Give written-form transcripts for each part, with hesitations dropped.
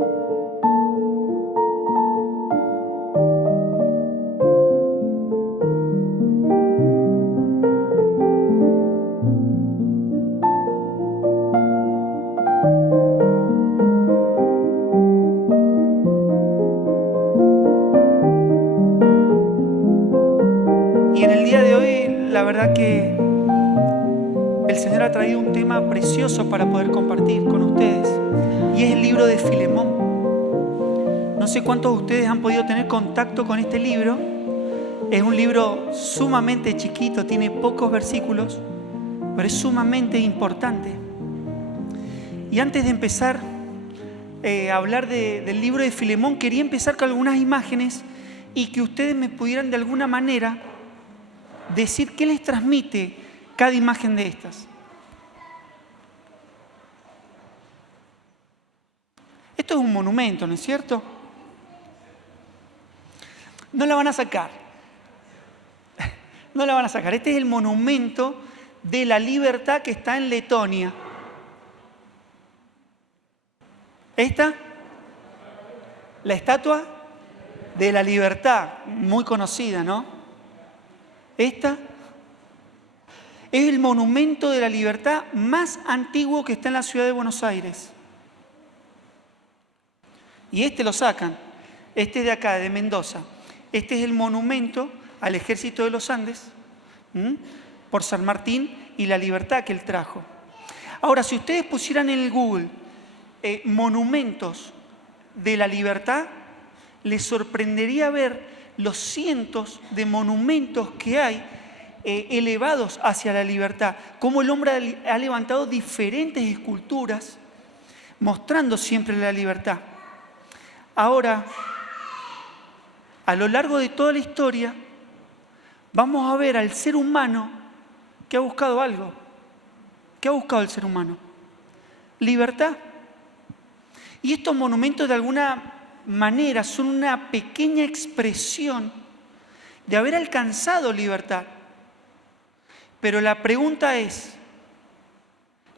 Y en el día de hoy, la verdad que el Señor ha traído un tema precioso para poder compartir con ustedes. Y es el libro de Filemón. No sé cuántos de ustedes han podido tener contacto con este libro. Es un libro sumamente chiquito, tiene pocos versículos, pero es sumamente importante. Y antes de empezar a hablar del libro de Filemón, quería empezar con algunas imágenes y que ustedes me pudieran de alguna manera decir qué les transmite cada imagen de estas. Esto es un monumento, ¿no es cierto? No la van a sacar. No la van a sacar. Este es el monumento de la libertad que está en Letonia. ¿Esta? La estatua de la libertad, muy conocida, ¿no? Esta es el monumento de la libertad más antiguo que está en la ciudad de Buenos Aires. Y este lo sacan. Este es de acá, de Mendoza. Este es el monumento al ejército de los Andes, por San Martín y la libertad que él trajo. Ahora, si ustedes pusieran en el Google monumentos de la libertad, les sorprendería ver los cientos de monumentos que hay elevados hacia la libertad. Cómo el hombre ha levantado diferentes esculturas mostrando siempre la libertad. Ahora, a lo largo de toda la historia, vamos a ver al ser humano que ha buscado algo. ¿Qué ha buscado el ser humano? Libertad. Y estos monumentos de alguna manera son una pequeña expresión de haber alcanzado libertad. Pero la pregunta es,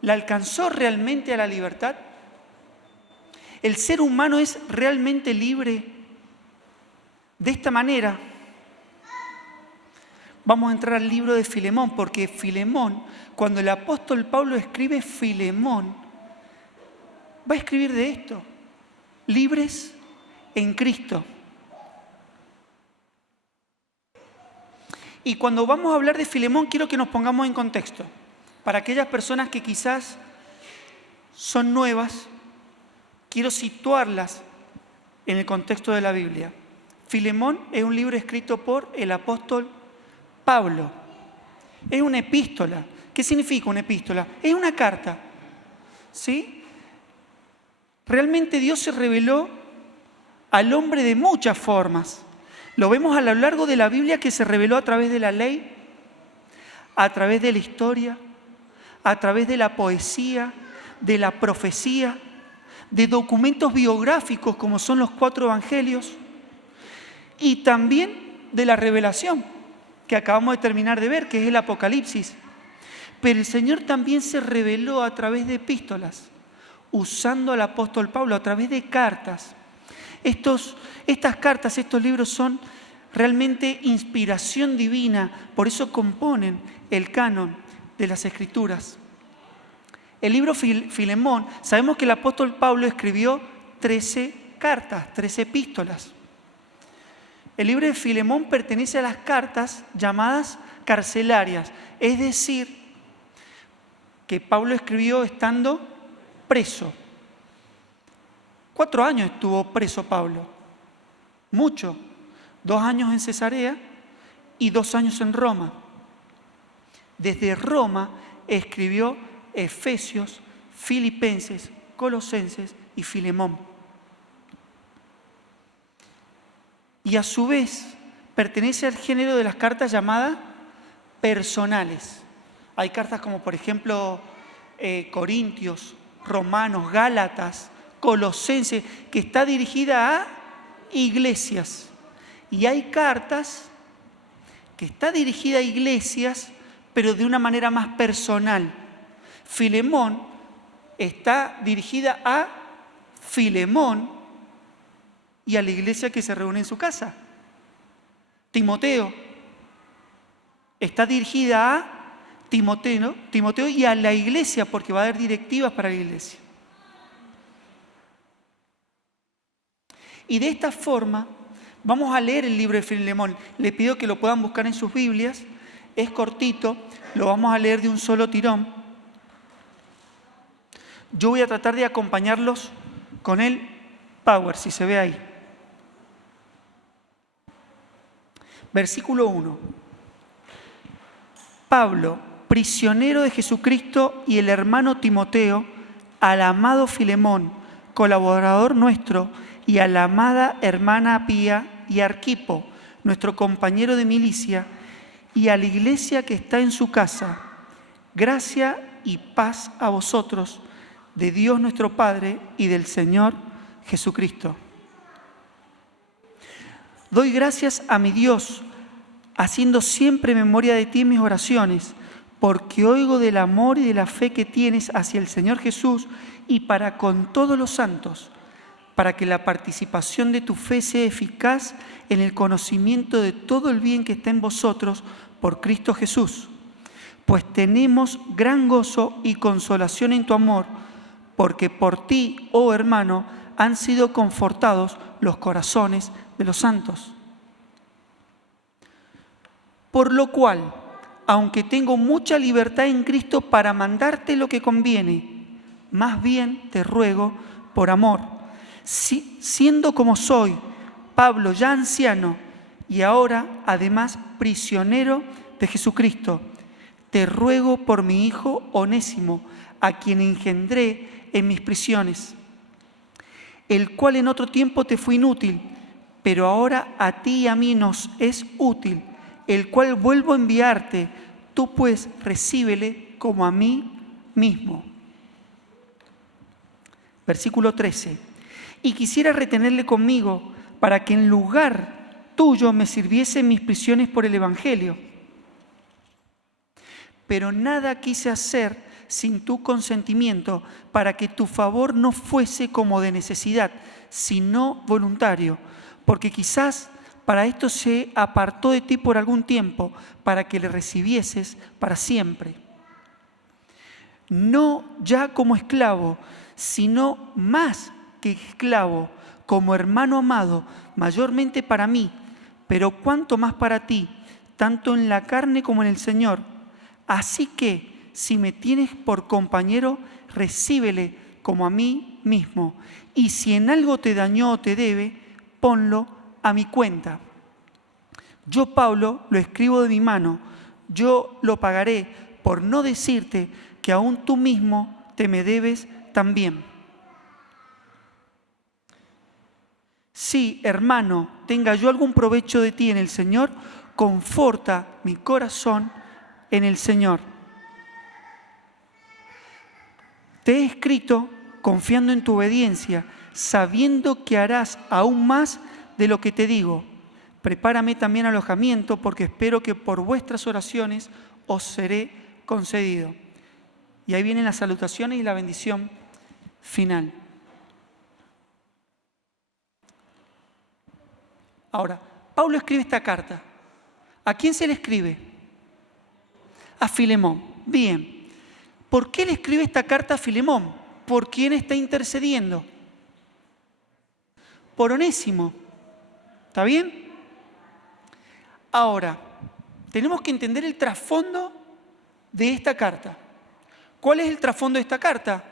¿la alcanzó realmente a la libertad? ¿El ser humano es realmente libre? De esta manera, vamos a entrar al libro de Filemón, porque Filemón, cuando el apóstol Pablo escribe Filemón, va a escribir de esto: libres en Cristo. Y cuando vamos a hablar de Filemón, quiero que nos pongamos en contexto. Para aquellas personas que quizás son nuevas, quiero situarlas en el contexto de la Biblia. Filemón es un libro escrito por el apóstol Pablo. Es una epístola. ¿Qué significa una epístola? Es una carta. ¿Sí? Realmente Dios se reveló al hombre de muchas formas. Lo vemos a lo largo de la Biblia, que se reveló a través de la ley, a través de la historia, a través de la poesía, de la profecía, de documentos biográficos como son los 4 evangelios, y también de la revelación que acabamos de terminar de ver, que es el Apocalipsis. Pero el Señor también se reveló a través de epístolas, usando al apóstol Pablo, a través de cartas. Estas cartas, estos libros son realmente inspiración divina, por eso componen el canon de las Escrituras. El libro Filemón, sabemos que el apóstol Pablo escribió 13 cartas, 13 epístolas. El libro de Filemón pertenece a las cartas llamadas carcelarias, es decir, que Pablo escribió estando preso. 4 años estuvo preso Pablo, mucho. 2 años en Cesarea y 2 años en Roma. Desde Roma escribió Efesios, Filipenses, Colosenses y Filemón. Y a su vez pertenece al género de las cartas llamadas personales. Hay cartas como por ejemplo Corintios, Romanos, Gálatas, Colosenses, que está dirigida a iglesias. Y hay cartas que está dirigida a iglesias, pero de una manera más personal. Filemón está dirigida a Filemón y a la iglesia que se reúne en su casa. Timoteo está dirigida a Timoteo y a la iglesia, porque va a haber directivas para la iglesia. Y de esta forma vamos a leer el libro de Filemón. Les pido que lo puedan buscar en sus Biblias. Es cortito, lo vamos a leer de un solo tirón. Yo voy a tratar de acompañarlos con el Power, si se ve ahí. Versículo 1. Pablo, prisionero de Jesucristo, y el hermano Timoteo, al amado Filemón, colaborador nuestro, y a la amada hermana Apía y Arquipo, nuestro compañero de milicia, y a la iglesia que está en su casa. Gracia y paz a vosotros, de Dios nuestro Padre y del Señor Jesucristo. Doy gracias a mi Dios, haciendo siempre memoria de ti en mis oraciones, porque oigo del amor y de la fe que tienes hacia el Señor Jesús y para con todos los santos, para que la participación de tu fe sea eficaz en el conocimiento de todo el bien que está en vosotros por Cristo Jesús. Pues tenemos gran gozo y consolación en tu amor, porque por ti, oh hermano, han sido confortados los corazones de los santos. Por lo cual, aunque tengo mucha libertad en Cristo para mandarte lo que conviene, más bien te ruego por amor, siendo como soy, Pablo ya anciano y ahora además prisionero de Jesucristo, te ruego por mi hijo Onésimo, a quien engendré en mis prisiones, el cual en otro tiempo te fue inútil, pero ahora a ti y a mí nos es útil, el cual vuelvo a enviarte, tú pues recíbele como a mí mismo. Versículo 13. Y quisiera retenerle conmigo para que en lugar tuyo me sirviese en mis prisiones por el Evangelio. Pero nada quise hacer sin tu consentimiento, para que tu favor no fuese como de necesidad, sino voluntario, porque quizás para esto se apartó de ti por algún tiempo, para que le recibieses para siempre. No ya como esclavo, sino más que esclavo, como hermano amado, mayormente para mí, pero cuanto más para ti, tanto en la carne como en el Señor. Así que, si me tienes por compañero, recíbele como a mí mismo. Y si en algo te dañó o te debe, ponlo a mi cuenta. Yo, Pablo, lo escribo de mi mano. Yo lo pagaré, por no decirte que aún tú mismo te me debes también. Si, hermano, tenga yo algún provecho de ti en el Señor, conforta mi corazón en el Señor. Te he escrito confiando en tu obediencia, sabiendo que harás aún más de lo que te digo. Prepárame también alojamiento, porque espero que por vuestras oraciones os seré concedido. Y ahí vienen las salutaciones y la bendición final. Ahora, Pablo escribe esta carta. ¿A quién se le escribe? A Filemón. Bien. ¿Por qué le escribe esta carta a Filemón? ¿Por quién está intercediendo? Por Onésimo. ¿Está bien? Ahora, tenemos que entender el trasfondo de esta carta. ¿Cuál es el trasfondo de esta carta?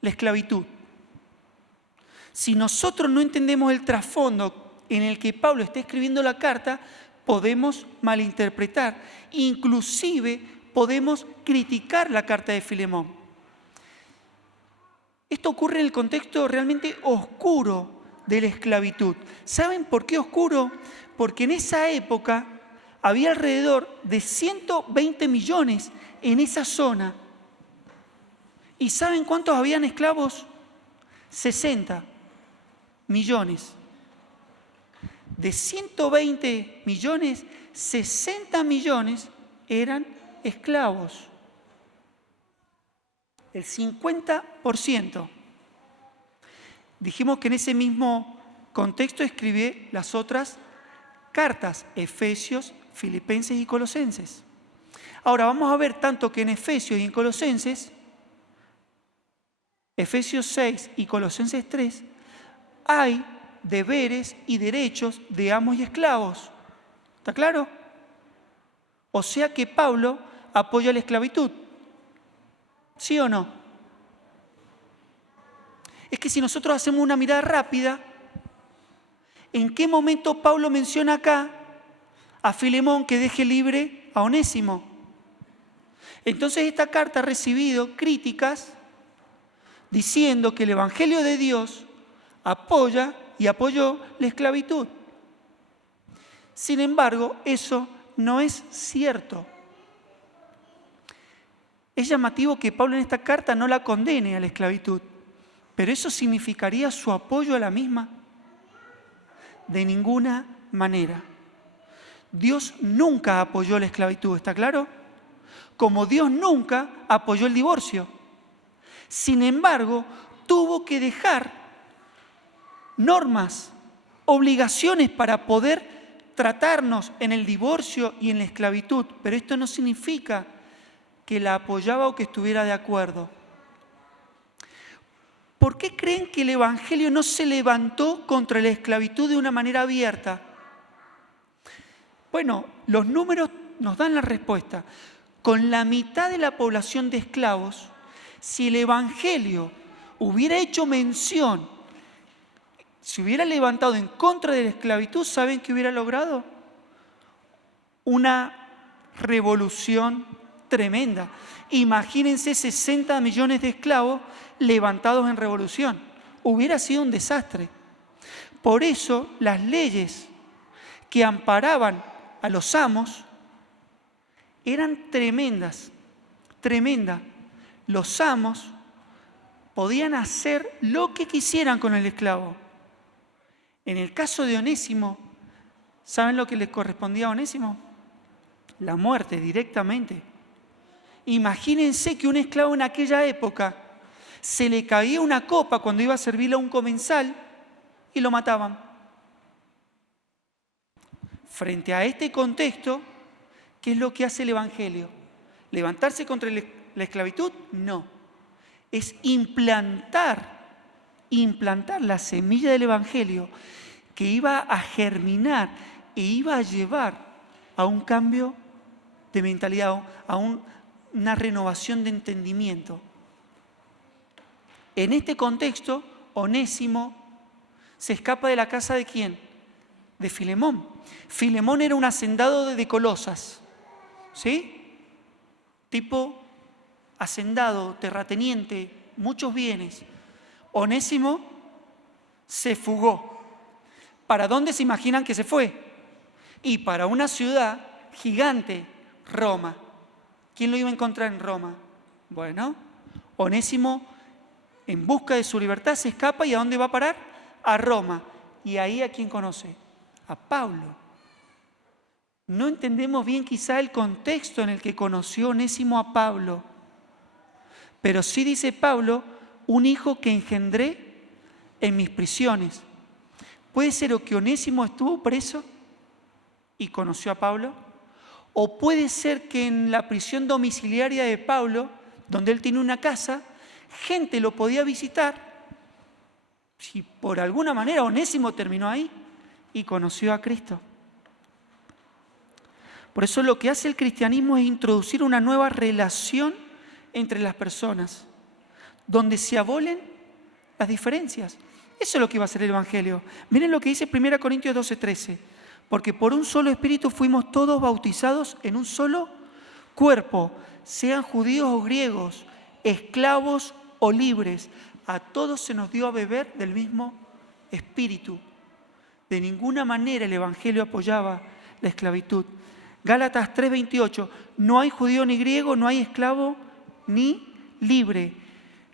La esclavitud. Si nosotros no entendemos el trasfondo en el que Pablo está escribiendo la carta, podemos malinterpretar. Inclusive podemos criticar la carta de Filemón. Esto ocurre en el contexto realmente oscuro de la esclavitud. ¿Saben por qué oscuro? Porque en esa época había alrededor de 120 millones en esa zona. ¿Y saben cuántos habían esclavos? 60 millones. De 120 millones, 60 millones eran esclavos. El 50%. Dijimos que en ese mismo contexto escribe las otras cartas, Efesios, Filipenses y Colosenses. Ahora vamos a ver tanto que en Efesios y en Colosenses, Efesios 6 y Colosenses 3, hay deberes y derechos de amos y esclavos. ¿Está claro? O sea que Pablo apoya la esclavitud. ¿Sí o no? Es que si nosotros hacemos una mirada rápida, ¿en qué momento Pablo menciona acá a Filemón que deje libre a Onésimo? Entonces esta carta ha recibido críticas diciendo que el Evangelio de Dios apoya y apoyó la esclavitud. Sin embargo, eso no es cierto. Es llamativo que Pablo en esta carta no la condene a la esclavitud, pero ¿eso significaría su apoyo a la misma? De ninguna manera. Dios nunca apoyó la esclavitud, ¿está claro? Como Dios nunca apoyó el divorcio. Sin embargo, tuvo que dejar normas, obligaciones para poder tratarnos en el divorcio y en la esclavitud, pero esto no significa que la apoyaba o que estuviera de acuerdo. ¿Por qué creen que el Evangelio no se levantó contra la esclavitud de una manera abierta? Bueno, los números nos dan la respuesta. Con la mitad de la población de esclavos, si el Evangelio hubiera hecho mención, si hubiera levantado en contra de la esclavitud, ¿saben qué hubiera logrado? Una revolución tremenda. Imagínense 60 millones de esclavos levantados en revolución. Hubiera sido un desastre. Por eso las leyes que amparaban a los amos eran tremendas, tremendas. Los amos podían hacer lo que quisieran con el esclavo. En el caso de Onésimo, ¿saben lo que le correspondía a Onésimo? La muerte directamente. Imagínense que un esclavo en aquella época se le caía una copa cuando iba a servirle a un comensal y lo mataban. Frente a este contexto, ¿qué es lo que hace el Evangelio? ¿Levantarse contra la esclavitud? No. Es implantar la semilla del Evangelio que iba a germinar e iba a llevar a un cambio de mentalidad, a una renovación de entendimiento. En este contexto, Onésimo se escapa de la casa ¿de quién? De Filemón. Filemón era un hacendado de Colosas, ¿sí? Tipo hacendado, terrateniente, muchos bienes. Onésimo se fugó. ¿Para dónde se imaginan que se fue? Y para una ciudad gigante, Roma. ¿Quién lo iba a encontrar en Roma? Bueno, Onésimo, en busca de su libertad, se escapa y ¿a dónde va a parar? A Roma. Y ahí ¿a quién conoce? A Pablo. No entendemos bien quizá el contexto en el que conoció Onésimo a Pablo, pero sí dice Pablo, un hijo que engendré en mis prisiones. ¿Puede ser o que Onésimo estuvo preso y conoció a Pablo? ¿O puede ser que en la prisión domiciliaria de Pablo, donde él tiene una casa, gente lo podía visitar? Si por alguna manera Onésimo terminó ahí y conoció a Cristo. Por eso lo que hace el cristianismo es introducir una nueva relación entre las personas, donde se abolen las diferencias. Eso es lo que iba a hacer el Evangelio. Miren lo que dice 1 Corintios 12:13. Porque por un solo espíritu fuimos todos bautizados en un solo cuerpo, sean judíos o griegos, esclavos o libres. A todos se nos dio a beber del mismo espíritu. De ninguna manera el Evangelio apoyaba la esclavitud. Gálatas 3:28, no hay judío ni griego, no hay esclavo ni libre,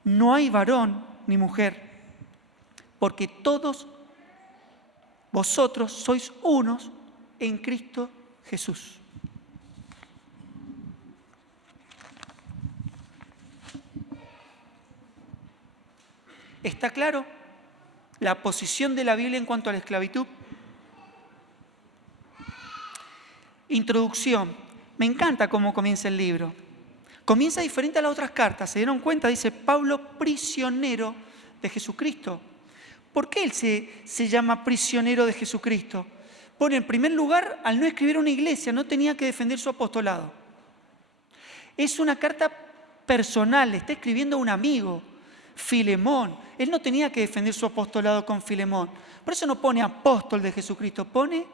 no hay varón ni mujer, porque todos vosotros sois unos en Cristo Jesús. ¿Está claro? la posición de la Biblia en cuanto a la esclavitud. Introducción. Me encanta cómo comienza el libro. Comienza diferente a las otras cartas. ¿Se dieron cuenta? Dice Pablo, prisionero de Jesucristo. ¿Por qué él se llama prisionero de Jesucristo? Bueno, en primer lugar, al no escribir una iglesia, no tenía que defender su apostolado. Es una carta personal, le está escribiendo a un amigo, Filemón. Él no tenía que defender su apostolado con Filemón. Por eso no pone apóstol de Jesucristo, pone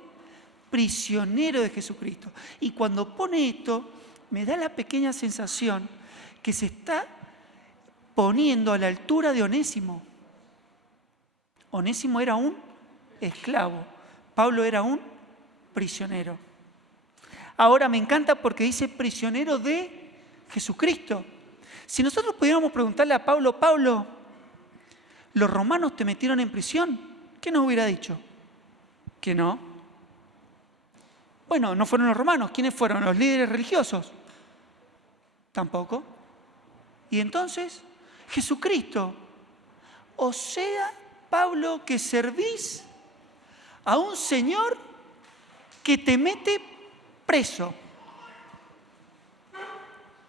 prisionero de Jesucristo. Y cuando pone esto, me da la pequeña sensación que se está poniendo a la altura de Onésimo. Onésimo era un esclavo, Pablo era un prisionero. Ahora me encanta porque dice prisionero de Jesucristo. Si nosotros pudiéramos preguntarle a Pablo, Pablo, ¿los romanos te metieron en prisión? ¿Qué nos hubiera dicho? Que no. Bueno, no fueron los romanos. ¿Quiénes fueron? ¿Los líderes religiosos? Tampoco. Y entonces, Jesucristo. O sea, Pablo, que servís a un Señor que te mete preso,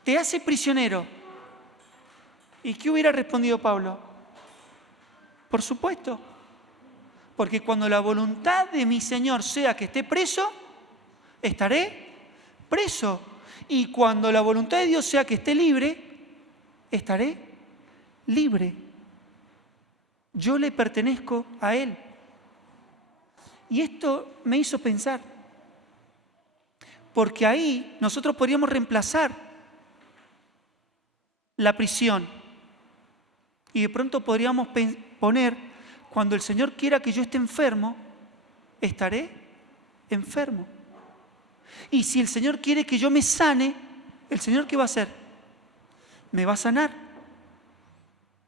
te hace prisionero. ¿Y qué hubiera respondido Pablo? Por supuesto, porque cuando la voluntad de mi Señor sea que esté preso, estaré preso. Y cuando la voluntad de Dios sea que esté libre, estaré libre. Yo le pertenezco a Él. Y esto me hizo pensar, porque ahí nosotros podríamos reemplazar la prisión y de pronto podríamos poner, cuando el Señor quiera que yo esté enfermo, estaré enfermo. Y si el Señor quiere que yo me sane, ¿el Señor qué va a hacer? Me va a sanar.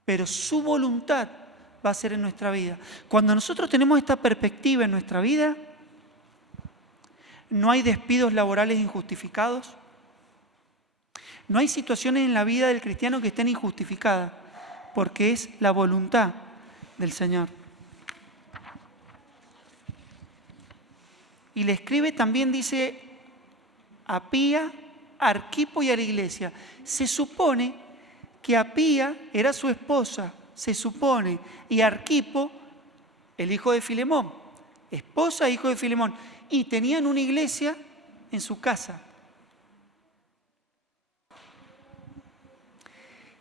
Pero su voluntad va a ser en nuestra vida. Cuando nosotros tenemos esta perspectiva en nuestra vida, no hay despidos laborales injustificados, no hay situaciones en la vida del cristiano que estén injustificadas, porque es la voluntad del Señor. Y le escribe también, dice, a Pía, a Arquipo y a la iglesia. Se supone que Apía era su esposa, se supone, y Arquipo, el hijo de Filemón, esposa e hijo de Filemón, y tenían una iglesia en su casa.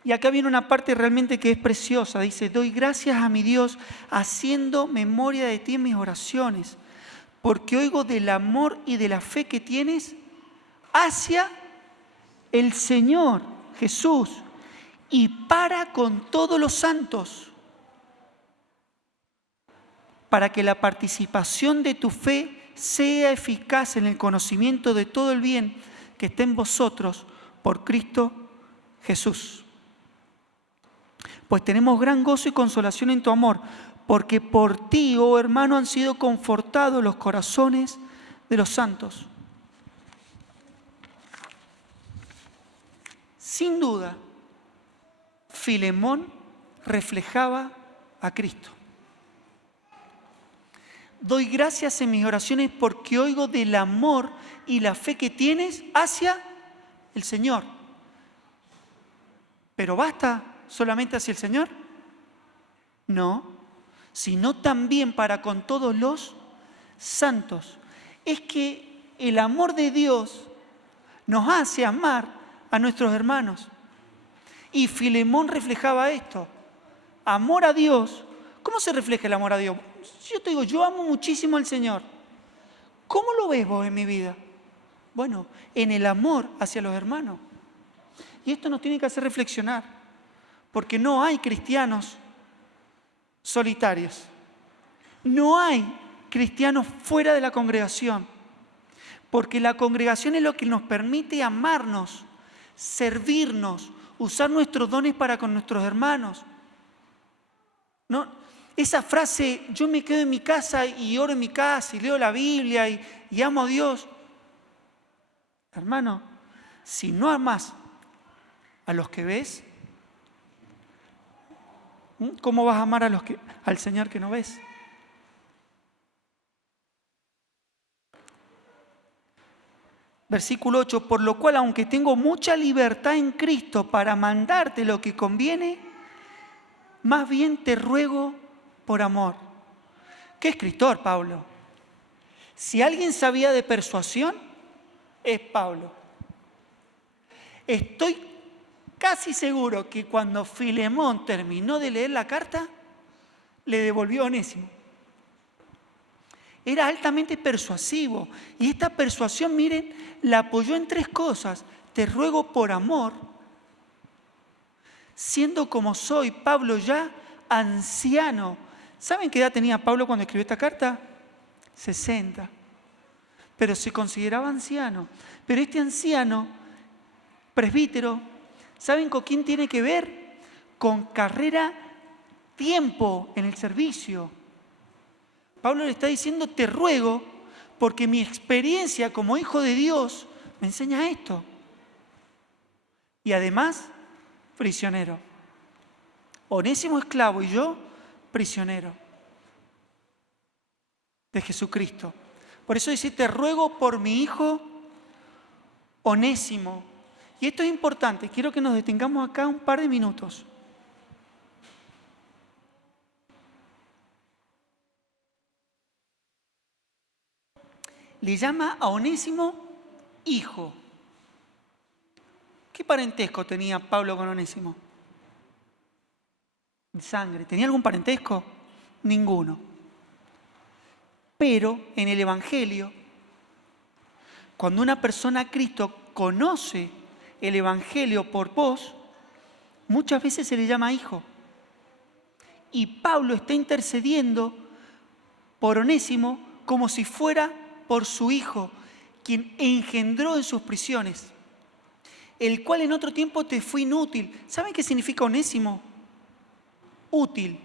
Y acá viene una parte realmente que es preciosa, dice, doy gracias a mi Dios haciendo memoria de ti en mis oraciones, porque oigo del amor y de la fe que tienes hacia el Señor Jesús y para con todos los santos, para que la participación de tu fe sea eficaz en el conocimiento de todo el bien que está en vosotros por Cristo Jesús. Pues tenemos gran gozo y consolación en tu amor, porque por ti, oh hermano, han sido confortados los corazones de los santos. Sin duda, Filemón reflejaba a Cristo. Doy gracias en mis oraciones porque oigo del amor y la fe que tienes hacia el Señor. ¿Pero basta solamente hacia el Señor? No, sino también para con todos los santos. Es que el amor de Dios nos hace amar a nuestros hermanos. Y Filemón reflejaba esto. Amor a Dios. ¿Cómo se refleja el amor a Dios? Yo te digo, yo amo muchísimo al Señor. ¿Cómo lo ves vos en mi vida? Bueno, en el amor hacia los hermanos. Y esto nos tiene que hacer reflexionar, porque no hay cristianos solitarios. No hay cristianos fuera de la congregación, porque la congregación es lo que nos permite amarnos, servirnos, usar nuestros dones para con nuestros hermanos. No, esa frase, yo me quedo en mi casa y oro en mi casa y leo la Biblia y amo a Dios. Hermano, si no amas a los que ves, ¿Cómo vas a amar al Señor que no ves? Versículo 8, por lo cual, aunque tengo mucha libertad en Cristo para mandarte lo que conviene, más bien te ruego por amor. ¿Qué escritor, Pablo? Si alguien sabía de persuasión, es Pablo. Estoy casi seguro que cuando Filemón terminó de leer la carta, le devolvió a Onésimo. Era altamente persuasivo. Y esta persuasión, miren, la apoyó en 3 cosas. Te ruego por amor, siendo como soy, Pablo ya anciano. ¿Saben qué edad tenía Pablo cuando escribió esta carta? 60. Pero se consideraba anciano. Pero este anciano, presbítero, ¿saben con quién tiene que ver? Con carrera, tiempo en el servicio. Pablo le está diciendo, te ruego, porque mi experiencia como hijo de Dios me enseña esto. Y además, prisionero. Onésimo esclavo y yo, prisionero de Jesucristo. Por eso dice, te ruego por mi hijo Onésimo. Y esto es importante, quiero que nos detengamos acá un par de minutos. Le llama a Onésimo hijo. ¿Qué parentesco tenía Pablo con Onésimo? De sangre. ¿Tenía algún parentesco? Ninguno. Pero en el Evangelio, cuando una persona a Cristo conoce el Evangelio por voz, muchas veces se le llama hijo. Y Pablo está intercediendo por Onésimo como si fuera por su hijo, quien engendró en sus prisiones, el cual en otro tiempo te fue inútil. ¿Saben qué significa Onésimo? Útil.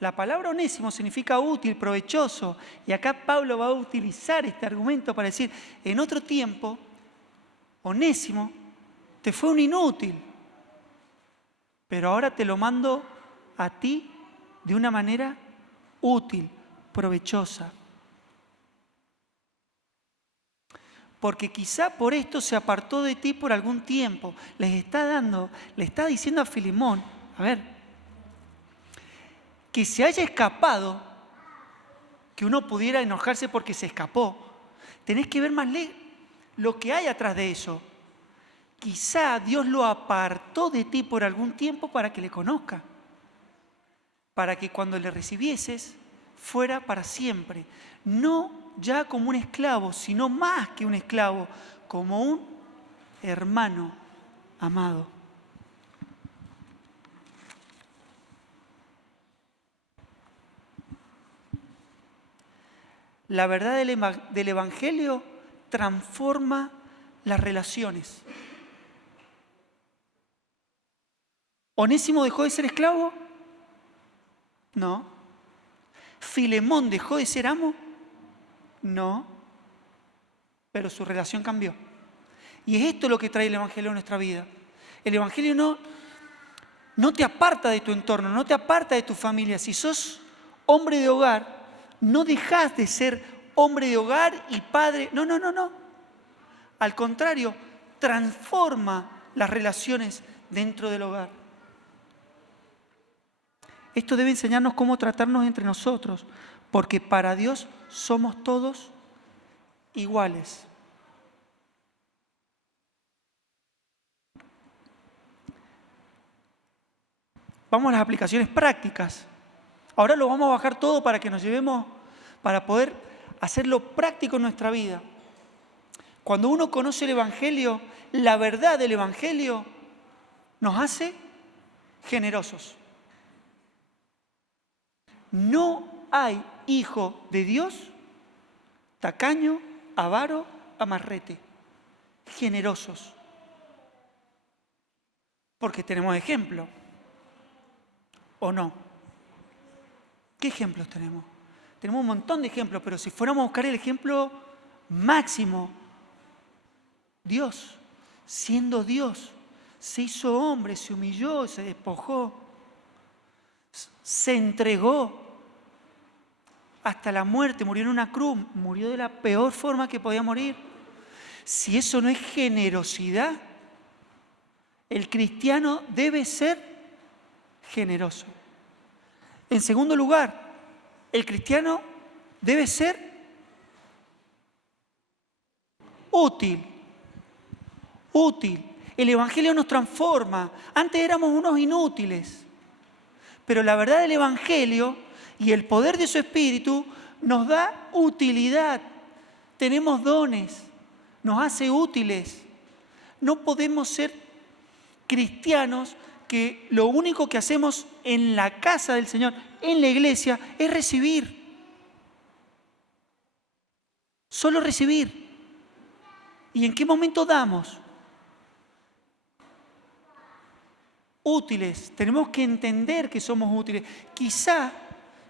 La palabra Onésimo significa útil, provechoso. Y acá Pablo va a utilizar este argumento para decir, en otro tiempo, Onésimo te fue un inútil, pero ahora te lo mando a ti de una manera útil, provechosa. Porque quizá por esto se apartó de ti por algún tiempo. Le está diciendo a Filemón, a ver, que se haya escapado, que uno pudiera enojarse porque se escapó. Tenés que ver más lo que hay atrás de eso. Quizá Dios lo apartó de ti por algún tiempo para que le conozca. Para que cuando le recibieses fuera para siempre. No ya como un esclavo, sino más que un esclavo, como un hermano amado. La verdad del Evangelio transforma las relaciones. ¿Onésimo dejó de ser esclavo? No. ¿Filemón dejó de ser amo? No. Pero su relación cambió. Y es esto lo que trae el Evangelio a nuestra vida. El Evangelio no te aparta de tu entorno, no te aparta de tu familia. Si sos hombre de hogar, no dejás de ser hombre de hogar y padre. No. Al contrario, transforma las relaciones dentro del hogar. Esto debe enseñarnos cómo tratarnos entre nosotros, porque para Dios somos todos iguales. Vamos a las aplicaciones prácticas. Ahora lo vamos a bajar todo para que nos llevemos, para poder hacerlo práctico en nuestra vida. Cuando uno conoce el Evangelio, la verdad del Evangelio nos hace generosos. No hay hijo de Dios tacaño, avaro, amarrete, generosos. Porque tenemos ejemplo, ¿o no? ¿Qué ejemplos tenemos? Tenemos un montón de ejemplos, pero si fuéramos a buscar el ejemplo máximo, Dios, siendo Dios, se hizo hombre, se humilló, se despojó. Se entregó hasta la muerte, murió en una cruz, murió de la peor forma que podía morir. Si eso no es generosidad, el cristiano debe ser generoso. En segundo lugar, el cristiano debe ser útil. Útil. El Evangelio nos transforma. Antes éramos unos inútiles. Pero la verdad del Evangelio y el poder de su Espíritu nos da utilidad. Tenemos dones. Nos hace útiles. No podemos ser cristianos que lo único que hacemos en la casa del Señor, en la iglesia, es recibir. Solo recibir. ¿Y en qué momento damos? Útiles. Tenemos que entender que somos útiles. Quizá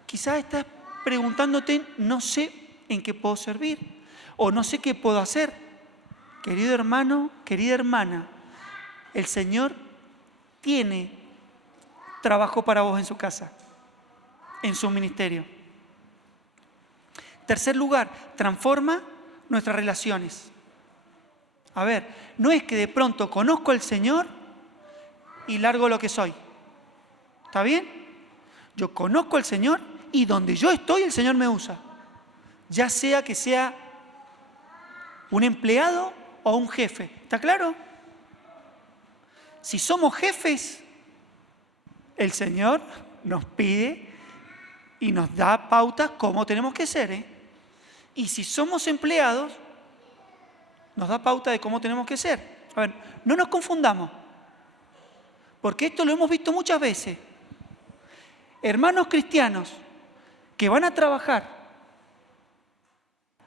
estás preguntándote, no sé en qué puedo servir o no sé qué puedo hacer. Querido hermano, querida hermana, el Señor tiene trabajo para vos en su casa, en su ministerio. Tercer lugar, transforma nuestras relaciones. A ver, no es que de pronto conozco al Señor y largo lo que soy. ¿Está bien? Yo conozco al Señor y donde yo estoy el Señor me usa. Ya sea que sea un empleado o un jefe. ¿Está claro? Si somos jefes, el Señor nos pide y nos da pautas cómo tenemos que ser, ¿eh? Y si somos empleados, nos da pauta de cómo tenemos que ser. A ver, no nos confundamos, porque esto lo hemos visto muchas veces. Hermanos cristianos que van a trabajar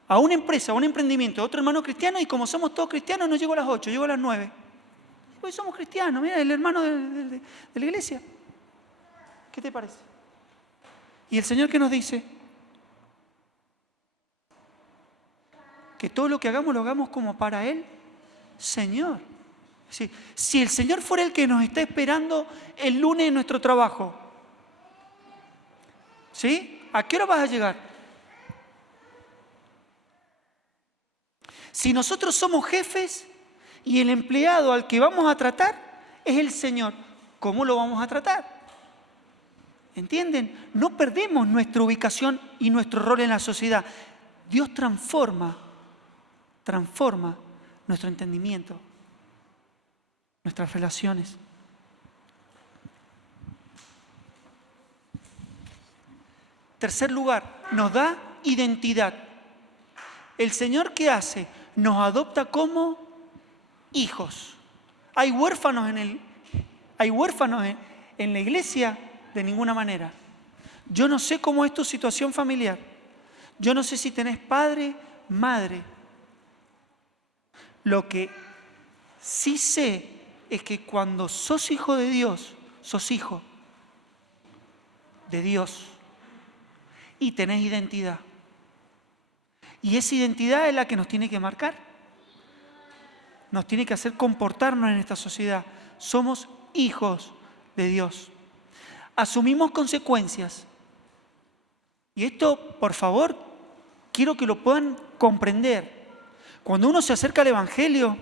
a una empresa, a un emprendimiento, otro hermano cristiano, y como somos todos cristianos, no llego a las 8, llego a las 9. Hoy somos cristianos, mira, el hermano de la iglesia. ¿Qué te parece? Y el Señor, ¿qué nos dice? Que todo lo que hagamos, lo hagamos como para Él, Señor. Sí. Si el Señor fuera el que nos está esperando el lunes en nuestro trabajo, ¿sí? ¿A qué hora vas a llegar? Si nosotros somos jefes y el empleado al que vamos a tratar es el Señor, ¿cómo lo vamos a tratar? ¿Entienden? No perdemos nuestra ubicación y nuestro rol en la sociedad. Dios transforma nuestro entendimiento, nuestras relaciones. Tercer lugar, nos da identidad. El Señor, ¿qué hace? Nos adopta como hijos. ¿Hay huérfanos en la iglesia? De ninguna manera. Yo no sé cómo es tu situación familiar. Yo no sé si tenés padre, madre. Lo que sí sé es que cuando sos hijo de Dios, sos hijo de Dios y tenés identidad. Y esa identidad es la que nos tiene que marcar. Nos tiene que hacer comportarnos en esta sociedad. Somos hijos de Dios. Asumimos consecuencias. Y esto, por favor, quiero que lo puedan comprender. Cuando uno se acerca al Evangelio,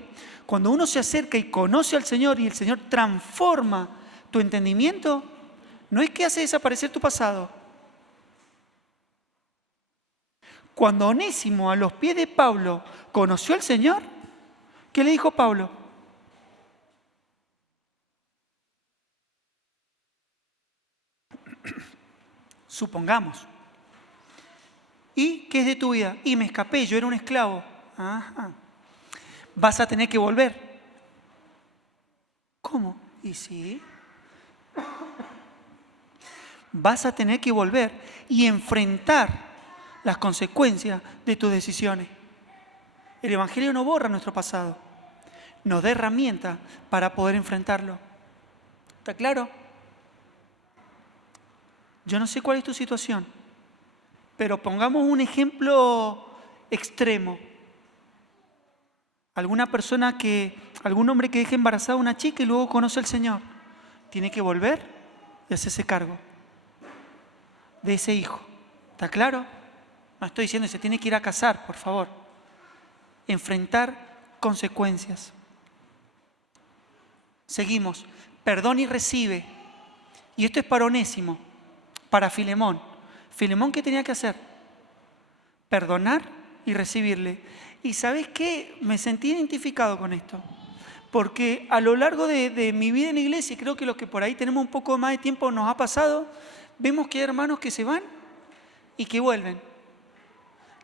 cuando uno se acerca y conoce al Señor y el Señor transforma tu entendimiento, no es que hace desaparecer tu pasado. Cuando Onésimo, a los pies de Pablo, conoció al Señor, ¿qué le dijo Pablo? Supongamos. ¿Y qué es de tu vida? Y me escapé, yo era un esclavo. Ajá. Vas a tener que volver. ¿Cómo? Y sí. Vas a tener que volver y enfrentar las consecuencias de tus decisiones. El Evangelio no borra nuestro pasado. Nos da herramientas para poder enfrentarlo. ¿Está claro? Yo no sé cuál es tu situación, pero pongamos un ejemplo extremo. Algún hombre que deje embarazada a una chica y luego conoce al Señor, tiene que volver y hacerse cargo. de ese hijo. ¿Está claro? No estoy diciendo que se tiene que ir a casar, por favor. Enfrentar consecuencias. Seguimos. Perdona y recibe. Y esto es para Onésimo, para Filemón. Filemón, ¿qué tenía que hacer? Perdonar y recibirle. Y ¿sabes qué? Me sentí identificado con esto. Porque a lo largo de mi vida en la iglesia, y creo que los que por ahí tenemos un poco más de tiempo nos ha pasado, vemos que hay hermanos que se van y que vuelven.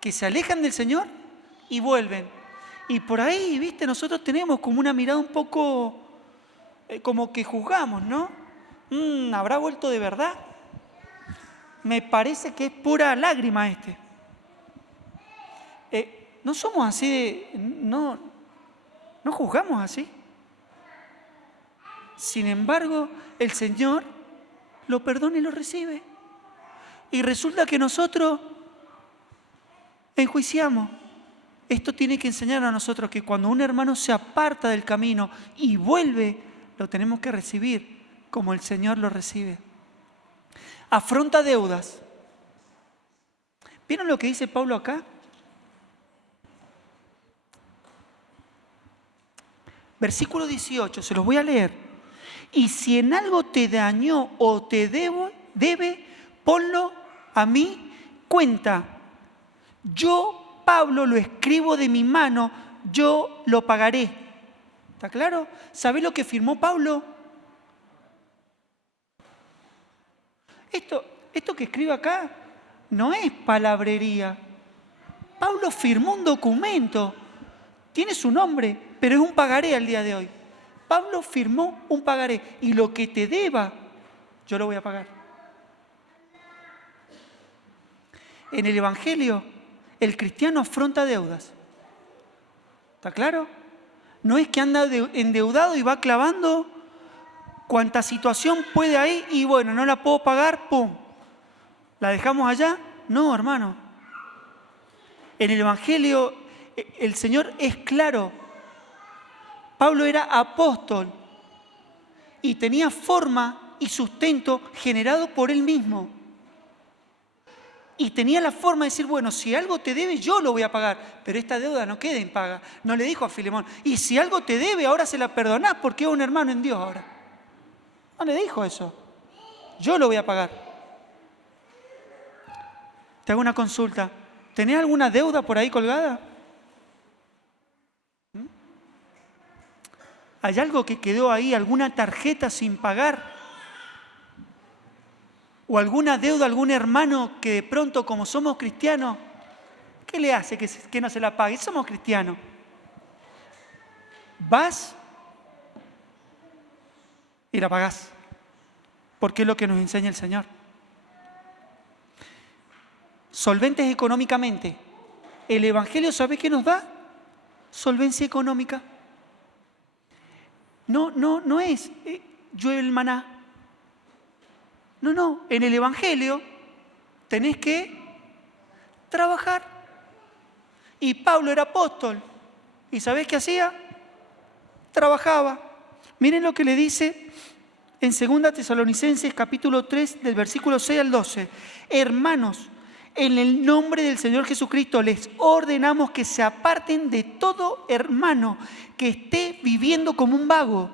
Que se alejan del Señor y vuelven. Y por ahí, viste, nosotros tenemos como una mirada un poco, como que juzgamos, ¿no? ¿Habrá vuelto de verdad? Me parece que es pura lágrima este. No somos así, no juzgamos así. Sin embargo, el Señor lo perdona y lo recibe. Y resulta que nosotros enjuiciamos. Esto tiene que enseñar a nosotros que cuando un hermano se aparta del camino y vuelve, lo tenemos que recibir como el Señor lo recibe. Afronta deudas. ¿Vieron lo que dice Pablo acá? Versículo 18, se los voy a leer. Y si en algo te dañó o te debe, ponlo a mi cuenta. Yo, Pablo, lo escribo de mi mano, yo lo pagaré. ¿Está claro? ¿Sabés lo que firmó Pablo? Esto que escribe acá no es palabrería. Pablo firmó un documento, tiene su nombre, pero es un pagaré al día de hoy. Pablo firmó un pagaré y lo que te deba, yo lo voy a pagar. En el Evangelio, el cristiano afronta deudas. ¿Está claro? No es que anda endeudado y va clavando cuanta situación puede ahí y bueno, no la puedo pagar, ¡pum! ¿La dejamos allá? No, hermano. En el Evangelio, el Señor es claro. Pablo era apóstol y tenía forma y sustento generado por él mismo. Y tenía la forma de decir, bueno, si algo te debe, yo lo voy a pagar, pero esta deuda no queda impaga. No le dijo a Filemón, y si algo te debe, ahora se la perdonás porque es un hermano en Dios ahora. No le dijo eso. Yo lo voy a pagar. Te hago una consulta. ¿Tenés alguna deuda por ahí colgada? ¿Hay algo que quedó ahí, alguna tarjeta sin pagar? ¿O alguna deuda, algún hermano que de pronto, como somos cristianos, qué le hace que no se la pague? Somos cristianos. Vas y la pagás, porque es lo que nos enseña el Señor. Solventes económicamente. El Evangelio, ¿sabe qué nos da? Solvencia económica. No es llueve el maná. No. En el Evangelio tenés que trabajar. Y Pablo era apóstol. ¿Y sabés qué hacía? Trabajaba. Miren lo que le dice en 2 Tesalonicenses capítulo 3 del versículo 6 al 12. Hermanos, en el nombre del Señor Jesucristo les ordenamos que se aparten de todo hermano que esté viviendo como un vago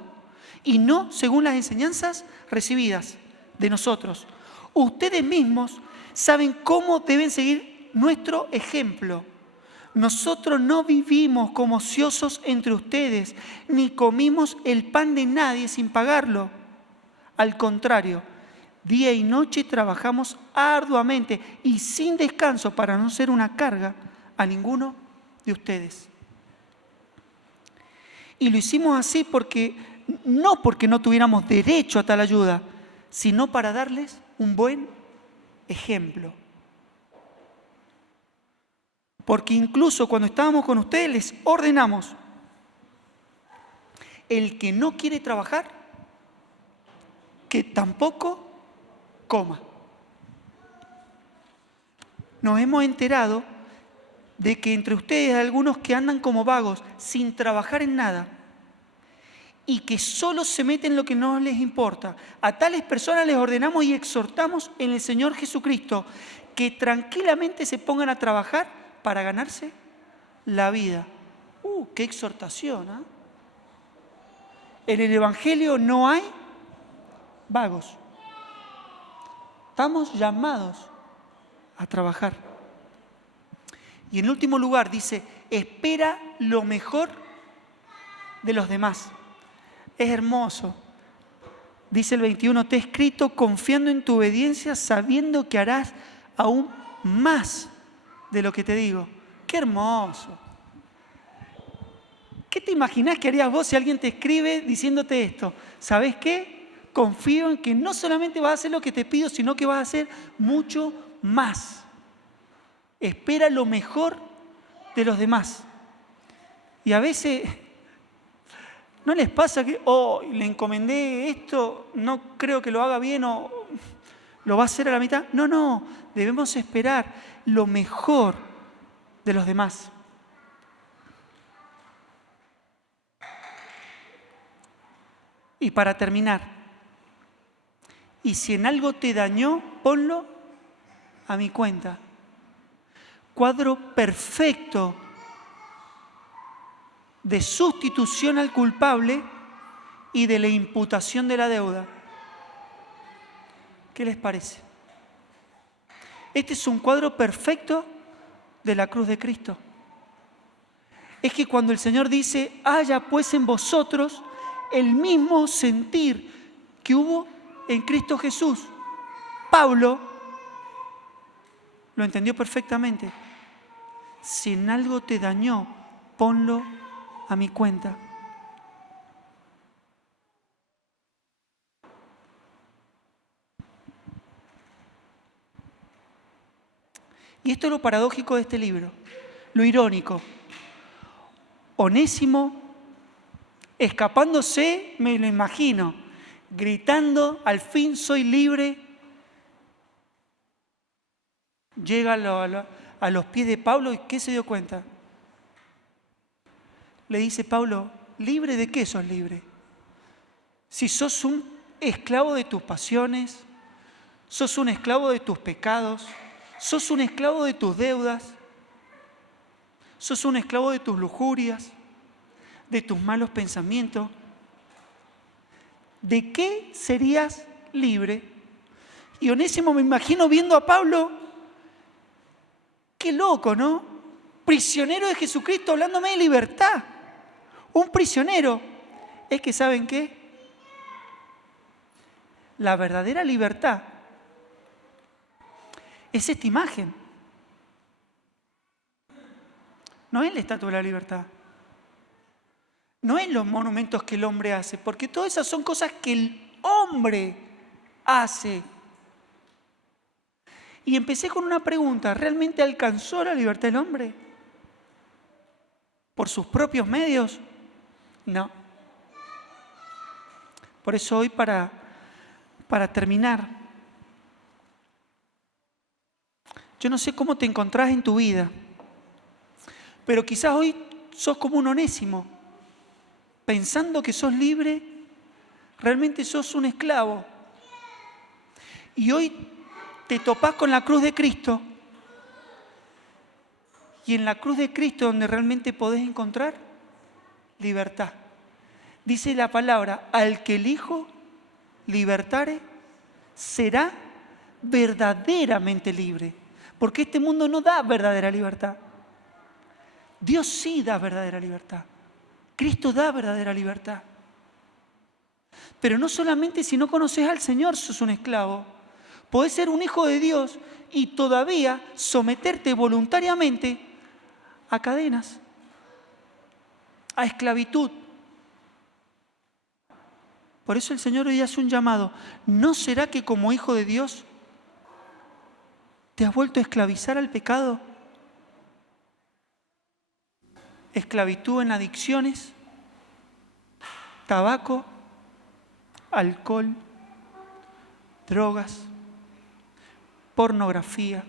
y no según las enseñanzas recibidas de nosotros. Ustedes mismos saben cómo deben seguir nuestro ejemplo. Nosotros no vivimos como ociosos entre ustedes, ni comimos el pan de nadie sin pagarlo. Al contrario, día y noche trabajamos arduamente y sin descanso para no ser una carga a ninguno de ustedes. Y lo hicimos así no porque no tuviéramos derecho a tal ayuda, sino para darles un buen ejemplo. Porque incluso cuando estábamos con ustedes les ordenamos, el que no quiere trabajar, que tampoco coma. Nos hemos enterado de que entre ustedes hay algunos que andan como vagos, sin trabajar en nada. y que solo se meten en lo que no les importa. A tales personas les ordenamos y exhortamos en el Señor Jesucristo que tranquilamente se pongan a trabajar para ganarse la vida. ¡Qué exhortación! ¿Eh? En el Evangelio no hay vagos. Estamos llamados a trabajar. Y en último lugar dice, espera lo mejor de los demás. Es hermoso. Dice el 21, te he escrito confiando en tu obediencia, sabiendo que harás aún más de lo que te digo. ¡Qué hermoso! ¿Qué te imaginás que harías vos si alguien te escribe diciéndote esto? ¿Sabés qué? Confío en que no solamente vas a hacer lo que te pido, sino que vas a hacer mucho más. Espera lo mejor de los demás. Y a veces, ¿no les pasa que, le encomendé esto, no creo que lo haga bien o lo va a hacer a la mitad? No, debemos esperar lo mejor de los demás. Y para terminar, y si en algo te dañó, ponlo a mi cuenta. Cuadro perfecto de sustitución al culpable y de la imputación de la deuda. ¿Qué les parece? Este es un cuadro perfecto de la cruz de Cristo. Es que cuando el Señor dice, haya pues en vosotros el mismo sentir que hubo en Cristo Jesús. Pablo lo entendió perfectamente. Si en algo te dañó, ponlo a mi cuenta. Y esto es lo paradójico de este libro, lo irónico. Onésimo, escapándose, me lo imagino, gritando, al fin soy libre, llega a los pies de Pablo y ¿qué se dio cuenta? Le dice Pablo, ¿libre de qué sos libre? Si sos un esclavo de tus pasiones, sos un esclavo de tus pecados, sos un esclavo de tus deudas, sos un esclavo de tus lujurias, de tus malos pensamientos. ¿De qué serías libre? Y Onésimo me imagino viendo a Pablo, qué loco, ¿no? Prisionero de Jesucristo hablándome de libertad. Un prisionero. Es que, ¿saben qué? La verdadera libertad es esta imagen. No es la estatua de la libertad. No es los monumentos que el hombre hace, porque todas esas son cosas que el hombre hace. Y empecé con una pregunta, ¿realmente alcanzó la libertad del hombre? ¿Por sus propios medios? No. Por eso hoy, para terminar, yo no sé cómo te encontrás en tu vida, pero quizás hoy sos como un Onésimo, pensando que sos libre, realmente sos un esclavo. Y hoy te topás con la cruz de Cristo, y en la cruz de Cristo donde realmente podés encontrar libertad. Dice la palabra, al que el Hijo libertare, será verdaderamente libre. Porque este mundo no da verdadera libertad. Dios sí da verdadera libertad. Cristo da verdadera libertad. Pero no solamente si no conoces al Señor sos un esclavo. Podés ser un hijo de Dios y todavía someterte voluntariamente a cadenas, a esclavitud. Por eso el Señor hoy hace un llamado. ¿No será que como hijo de Dios te has vuelto a esclavizar al pecado? Esclavitud en adicciones, tabaco, alcohol, drogas, pornografía,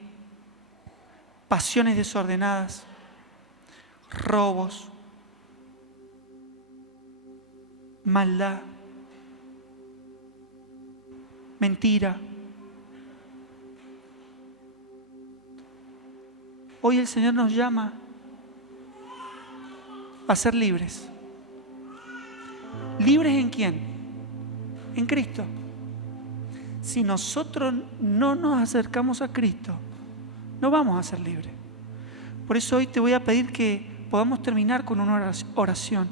pasiones desordenadas, robos, maldad, mentira. Hoy el Señor nos llama a ser libres. ¿Libres en quién? En Cristo. Si nosotros no nos acercamos a Cristo, no vamos a ser libres. Por eso hoy te voy a pedir que podamos terminar con una oración.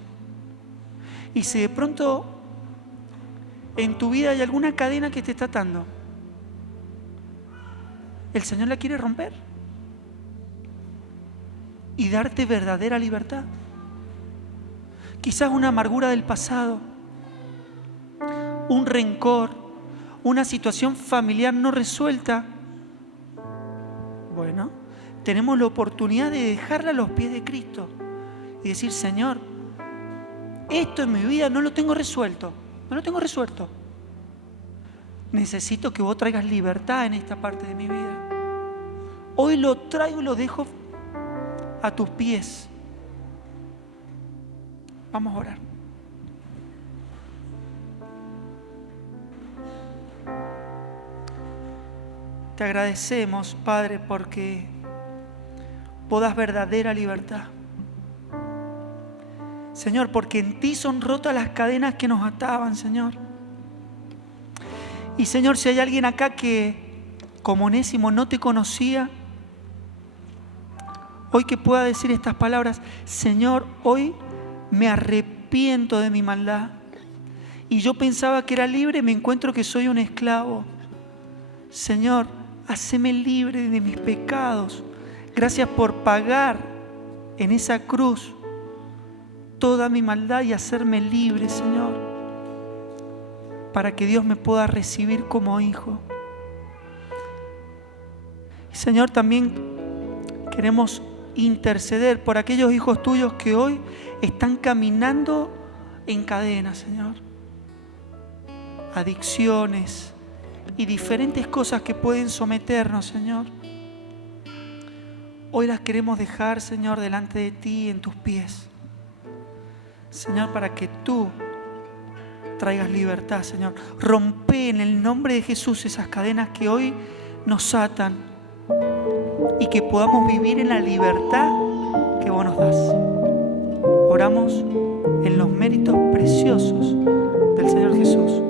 Y si de pronto en tu vida hay alguna cadena que te está atando, el Señor la quiere romper y darte verdadera libertad. Quizás una amargura del pasado, un rencor, una situación familiar no resuelta. Bueno, tenemos la oportunidad de dejarla a los pies de Cristo y decir: Señor, esto en mi vida no lo tengo resuelto, no lo tengo resuelto. Necesito que vos traigas libertad en esta parte de mi vida. Hoy lo traigo y lo dejo a tus pies. Vamos a orar. Te agradecemos, Padre, porque vos das verdadera libertad. Señor, porque en ti son rotas las cadenas que nos ataban, Señor. Y Señor, si hay alguien acá que, como Onésimo, no te conocía, hoy que pueda decir estas palabras: Señor, hoy me arrepiento de mi maldad. Y yo pensaba que era libre, me encuentro que soy un esclavo. Señor, haceme libre de mis pecados. Gracias por pagar en esa cruz toda mi maldad y hacerme libre, Señor, para que Dios me pueda recibir como hijo. Señor, también queremos interceder por aquellos hijos tuyos que hoy están caminando en cadenas, Señor. Adicciones y diferentes cosas que pueden someternos, Señor. Hoy las queremos dejar, Señor, delante de ti, en tus pies. Señor, para que tú traigas libertad, Señor. Rompe en el nombre de Jesús esas cadenas que hoy nos atan y que podamos vivir en la libertad que vos nos das. Oramos en los méritos preciosos del Señor Jesús.